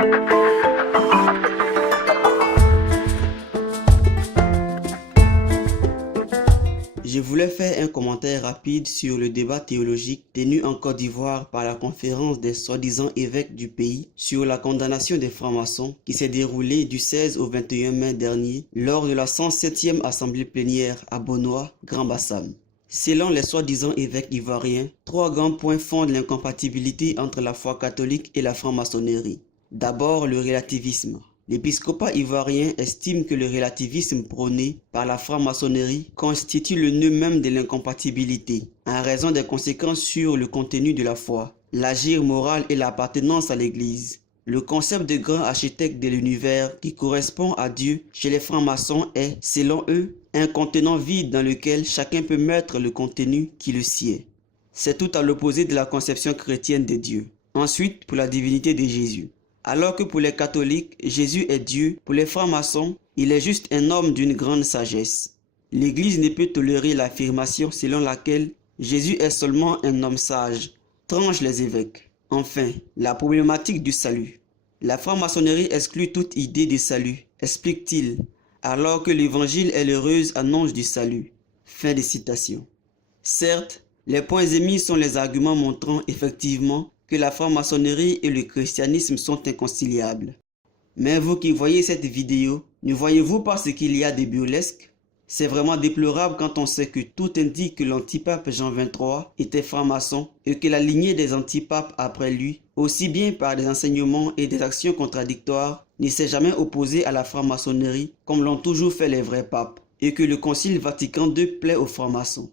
Je voulais faire un commentaire rapide sur le débat théologique tenu en Côte d'Ivoire par la conférence des soi-disant évêques du pays sur la condamnation des francs-maçons qui s'est déroulée du 16 au 21 mai dernier lors de la 107e assemblée plénière à Bonoa, Grand-Bassam. Selon les soi-disant évêques ivoiriens, 3 grands points fondent l'incompatibilité entre la foi catholique et la franc-maçonnerie. D'abord, le relativisme. L'épiscopat ivoirien estime que le relativisme prôné par la franc-maçonnerie constitue le nœud même de l'incompatibilité, en raison des conséquences sur le contenu de la foi, l'agir moral et l'appartenance à l'Église. Le concept de grand architecte de l'univers qui correspond à Dieu chez les francs-maçons est, selon eux, un contenant vide dans lequel chacun peut mettre le contenu qui le sied. C'est tout à l'opposé de la conception chrétienne de Dieu. Ensuite, pour la divinité de Jésus. Alors que pour les catholiques, Jésus est Dieu, pour les francs-maçons, il est juste un homme d'une grande sagesse. L'Église ne peut tolérer l'affirmation selon laquelle Jésus est seulement un homme sage, tranchent les évêques. Enfin, la problématique du salut. La franc-maçonnerie exclut toute idée de salut, explique-t-il, alors que l'Évangile est l'heureuse annonce du salut. Fin de citation. Certes, les points émis sont les arguments montrant effectivement que la franc-maçonnerie et le christianisme sont inconciliables. Mais vous qui voyez cette vidéo, ne voyez-vous pas ce qu'il y a de burlesque? C'est vraiment déplorable quand on sait que tout indique que l'antipape Jean XXIII était franc-maçon et que la lignée des antipapes après lui, aussi bien par des enseignements et des actions contradictoires, ne s'est jamais opposée à la franc-maçonnerie comme l'ont toujours fait les vrais papes, et que le Concile Vatican II plaît aux francs-maçons.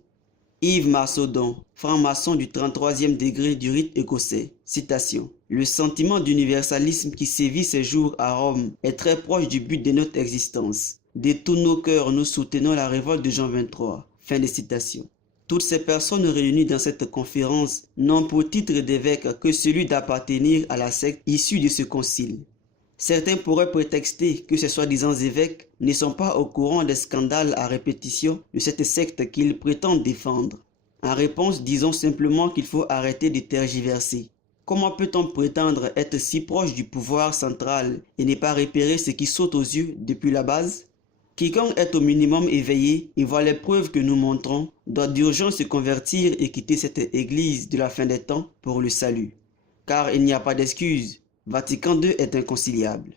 Yves Marsaudon, franc-maçon du 33e degré du rite écossais. Citation. Le sentiment d'universalisme qui sévit ces jours à Rome est très proche du but de notre existence. De tous nos cœurs, nous soutenons la révolte de Jean XXIII. Fin de citation. Toutes ces personnes réunies dans cette conférence n'ont pour titre d'évêque que celui d'appartenir à la secte issue de ce concile. Certains pourraient prétexter que ces soi-disant évêques ne sont pas au courant des scandales à répétition de cette secte qu'ils prétendent défendre. En réponse, disons simplement qu'il faut arrêter de tergiverser. Comment peut-on prétendre être si proche du pouvoir central et ne pas repérer ce qui saute aux yeux depuis la base? Quiconque est au minimum éveillé et voit les preuves que nous montrons doit d'urgence se convertir et quitter cette église de la fin des temps pour le salut. Car il n'y a pas d'excuse. Vatican II est inconciliable.